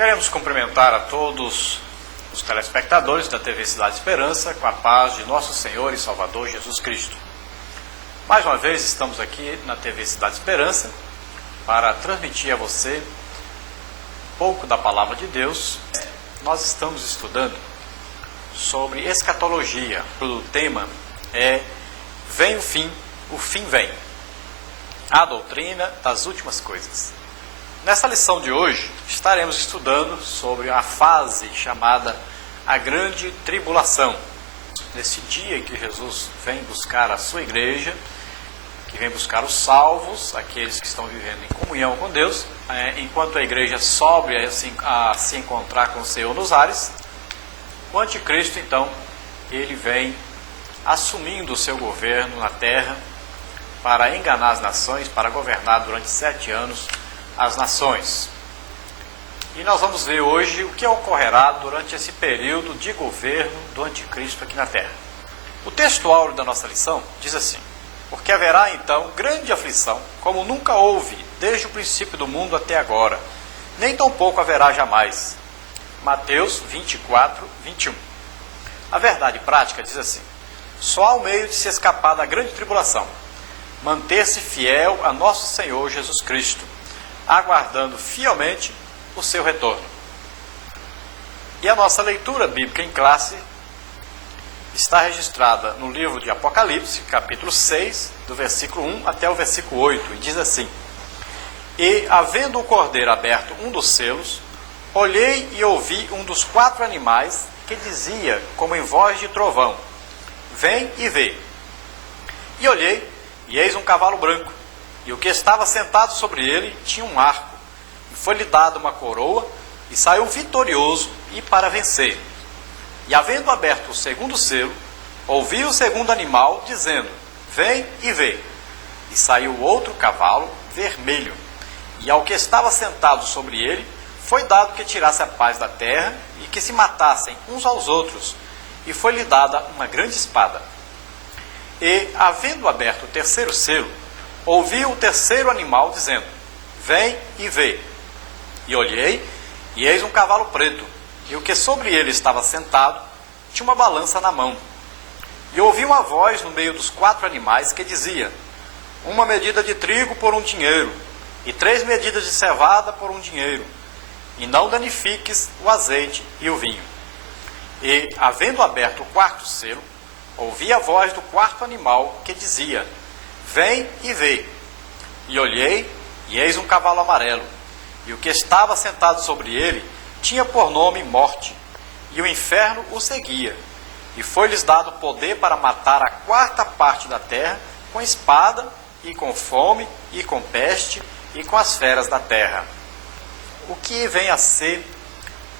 Queremos cumprimentar a todos os telespectadores da TV Cidade Esperança com a paz de nosso Senhor e Salvador Jesus Cristo. Mais uma vez estamos aqui na TV Cidade Esperança para transmitir a você um pouco da Palavra de Deus. Nós estamos estudando sobre escatologia. O tema é Vem o fim vem. A doutrina das últimas coisas. Nessa lição de hoje, estaremos estudando sobre a fase chamada a Grande Tribulação. Nesse dia em que Jesus vem buscar a sua igreja, que vem buscar os salvos, aqueles que estão vivendo em comunhão com Deus, enquanto a igreja sobe a se encontrar com o Senhor nos ares, o anticristo, então, ele vem assumindo o seu governo na terra para enganar as nações, para governar durante 7 anos as nações. E nós vamos ver hoje o que ocorrerá durante esse período de governo do anticristo aqui na terra. O texto áureo da nossa lição diz assim: porque haverá então grande aflição, como nunca houve desde o princípio do mundo até agora, nem tampouco haverá jamais. Mateus 24, 21. A verdade prática diz assim: só há um meio de se escapar da grande tribulação, manter-se fiel a nosso Senhor Jesus Cristo, aguardando fielmente o seu retorno. E a nossa leitura bíblica em classe está registrada no livro de Apocalipse, capítulo 6, do versículo 1 até o versículo 8, e diz assim: e, havendo o cordeiro aberto um dos selos, olhei e ouvi um dos 4 animais que dizia, como em voz de trovão: vem e vê. E olhei, e eis um cavalo branco, e o que estava sentado sobre ele tinha um arco, e foi-lhe dada uma coroa, e saiu vitorioso e para vencer. E havendo aberto o segundo selo, ouvi o segundo animal dizendo: vem e vê. E saiu outro cavalo vermelho, e ao que estava sentado sobre ele foi dado que tirasse a paz da terra, e que se matassem uns aos outros, e foi-lhe dada uma grande espada. E, havendo aberto o terceiro selo, ouvi o terceiro animal dizendo: vem e vê. E olhei, e eis um cavalo preto, e o que sobre ele estava sentado tinha uma balança na mão. E ouvi uma voz no meio dos 4 animais que dizia: uma medida de trigo por um dinheiro, e 3 medidas de cevada por um dinheiro, e não danifiques o azeite e o vinho. E, havendo aberto o 4º selo, ouvi a voz do 4º animal que dizia: vem e vê. E olhei, e eis um cavalo amarelo, e o que estava sentado sobre ele tinha por nome Morte, e o inferno o seguia, e foi-lhes dado poder para matar a 4ª parte da terra com espada, e com fome, e com peste, e com as feras da terra. O que vem a ser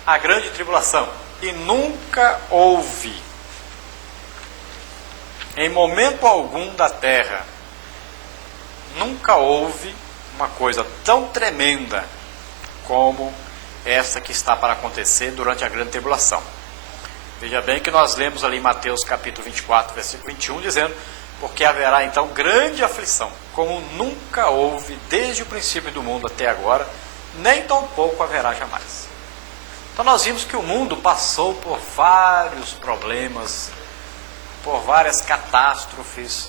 a grande tribulação? E nunca houve, em momento algum da terra, nunca houve uma coisa tão tremenda como essa que está para acontecer durante a grande tribulação. Veja bem que nós lemos ali em Mateus capítulo 24, versículo 21, dizendo: porque haverá então grande aflição, como nunca houve desde o princípio do mundo até agora, nem tampouco haverá jamais. Então nós vimos que o mundo passou por vários problemas, por várias catástrofes.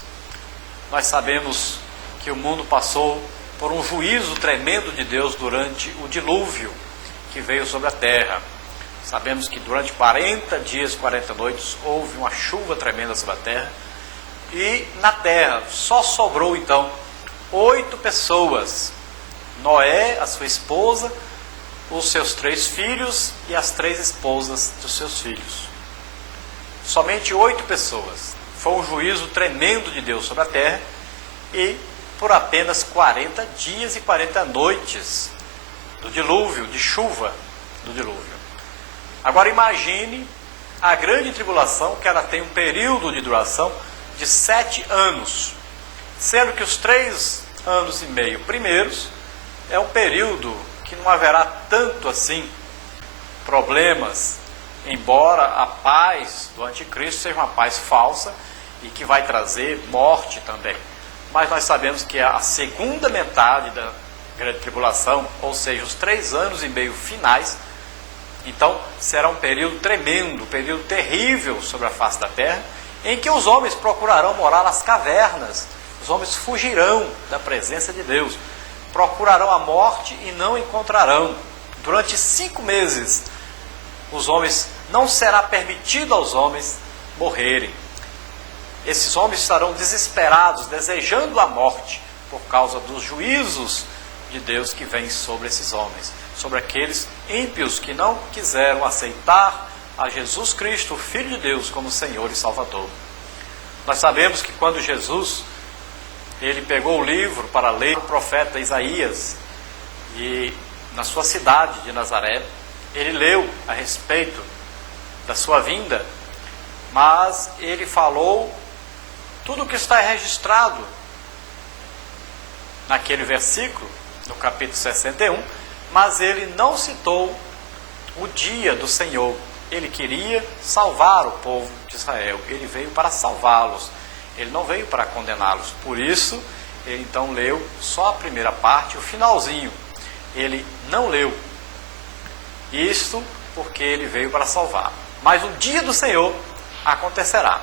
Nós sabemos que o mundo passou por um juízo tremendo de Deus durante o dilúvio que veio sobre a terra. Sabemos que durante 40 dias e 40 noites houve uma chuva tremenda sobre a terra, e na terra só sobrou então 8 pessoas: Noé, a sua esposa, os seus 3 filhos e as 3 esposas dos seus filhos. Somente 8 pessoas. Foi um juízo tremendo de Deus sobre a terra, e por apenas 40 dias e 40 noites do dilúvio, de chuva do dilúvio. Agora imagine a grande tribulação, que ela tem um período de duração de 7 anos, sendo que os 3 anos e meio primeiros é um período que não haverá tanto assim problemas, embora a paz do anticristo seja uma paz falsa e que vai trazer morte também. Mas nós sabemos que a segunda metade da grande tribulação, ou seja, os 3 anos e meio finais, Então será um período tremendo, um período terrível sobre a face da terra, em que os homens procurarão morar nas cavernas, os homens fugirão da presença de Deus, procurarão a morte e não encontrarão. Durante 5 meses, os homens, não será permitido aos homens morrerem. Esses homens estarão desesperados, desejando a morte, por causa dos juízos de Deus que vêm sobre esses homens, sobre aqueles ímpios que não quiseram aceitar a Jesus Cristo, o Filho de Deus, como Senhor e Salvador. Nós sabemos que quando Jesus, ele pegou o livro para ler o profeta Isaías, e na sua cidade de Nazaré, ele leu a respeito da sua vinda, mas ele falou tudo o que está registrado naquele versículo, no capítulo 61, mas ele não citou o dia do Senhor. Ele queria salvar o povo de Israel, ele veio para salvá-los, ele não veio para condená-los. Por isso, ele então leu só a primeira parte, o finalzinho. Ele não leu isto porque ele veio para salvar. Mas o dia do Senhor acontecerá.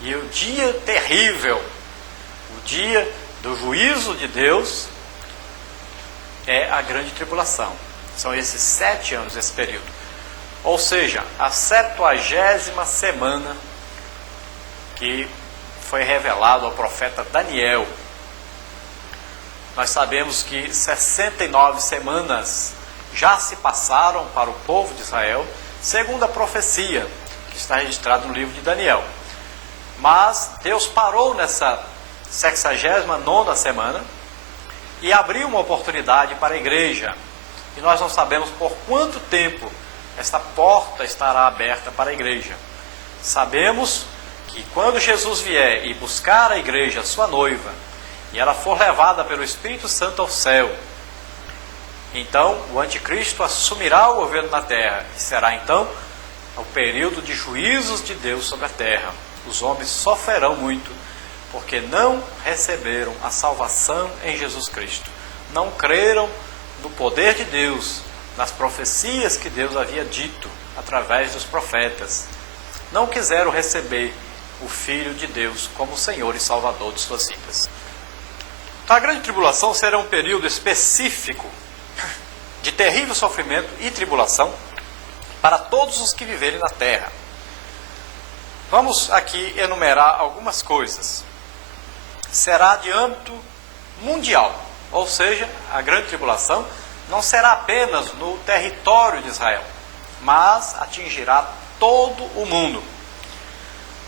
E o dia terrível, o dia do juízo de Deus, é a grande tribulação. São esses 7 anos, esse período. Ou seja, a 70ª semana que foi revelado ao profeta Daniel. Nós sabemos que 69 semanas já se passaram para o povo de Israel, segundo a profecia que está registrada no livro de Daniel. Mas Deus parou nessa 69ª semana e abriu uma oportunidade para a igreja. E nós não sabemos por quanto tempo esta porta estará aberta para a igreja. Sabemos que quando Jesus vier e buscar a igreja, sua noiva, e ela for levada pelo Espírito Santo ao céu, então o anticristo assumirá o governo na terra, e será então o período de juízos de Deus sobre a terra. Os homens sofrerão muito, porque não receberam a salvação em Jesus Cristo. Não creram no poder de Deus, nas profecias que Deus havia dito através dos profetas. Não quiseram receber o Filho de Deus como Senhor e Salvador de suas vidas. Então, a grande tribulação será um período específico de terrível sofrimento e tribulação para todos os que viverem na terra. Vamos aqui enumerar algumas coisas. Será de âmbito mundial, ou seja, a grande tribulação não será apenas no território de Israel, mas atingirá todo o mundo.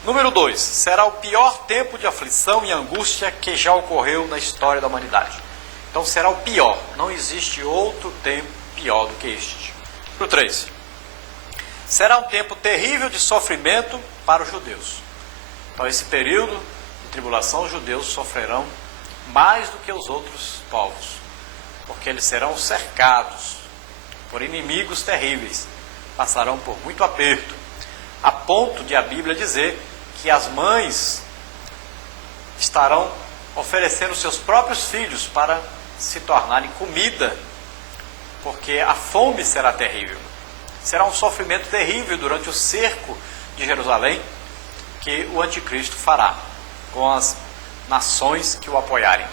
Número 2, será o pior tempo de aflição e angústia que já ocorreu na história da humanidade. Então será o pior, não existe outro tempo pior do que este. Número 3, será um tempo terrível de sofrimento para os judeus. Então esse período de tribulação, os judeus sofrerão mais do que os outros povos, porque eles serão cercados por inimigos terríveis, passarão por muito aperto, a ponto de a Bíblia dizer que as mães estarão oferecendo seus próprios filhos para se tornarem comida, porque a fome será terrível. Será um sofrimento terrível durante o cerco de Jerusalém que o anticristo fará com as nações que o apoiarem.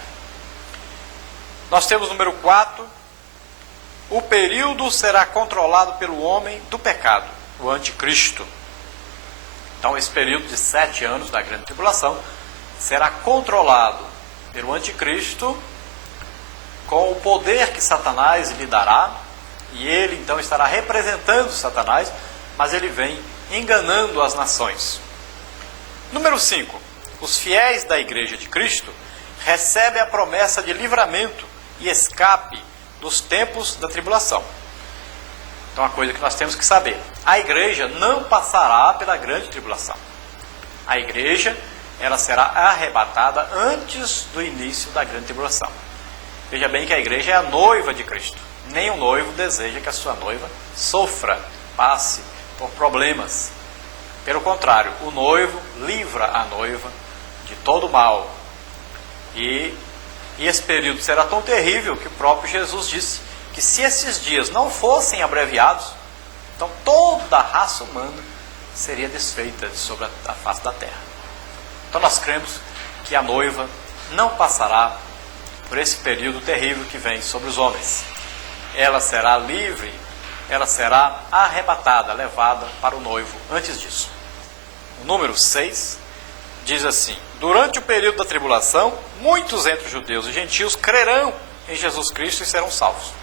Nós temos número 4, o período será controlado pelo homem do pecado, o anticristo. Então esse período de 7 anos da grande tribulação será controlado pelo anticristo com o poder que Satanás lhe dará, e ele então estará representando Satanás, mas ele vem enganando as nações. Número 5, os fiéis da igreja de Cristo recebem a promessa de livramento e escape dos tempos da tribulação. Então, uma coisa que nós temos que saber: a igreja não passará pela grande tribulação. A igreja, ela será arrebatada antes do início da grande tribulação. Veja bem que a igreja é a noiva de Cristo. Nenhum noivo deseja que a sua noiva sofra, passe por problemas. Pelo contrário, o noivo livra a noiva de todo o mal. E esse período será tão terrível que o próprio Jesus disse que se esses dias não fossem abreviados, Então toda a raça humana seria desfeita sobre a face da terra. Então nós cremos que a noiva não passará por esse período terrível que vem sobre os homens. Ela será livre, ela será arrebatada, levada para o noivo antes disso. O número 6 diz assim: durante o período da tribulação, muitos entre os judeus e gentios crerão em Jesus Cristo e serão salvos.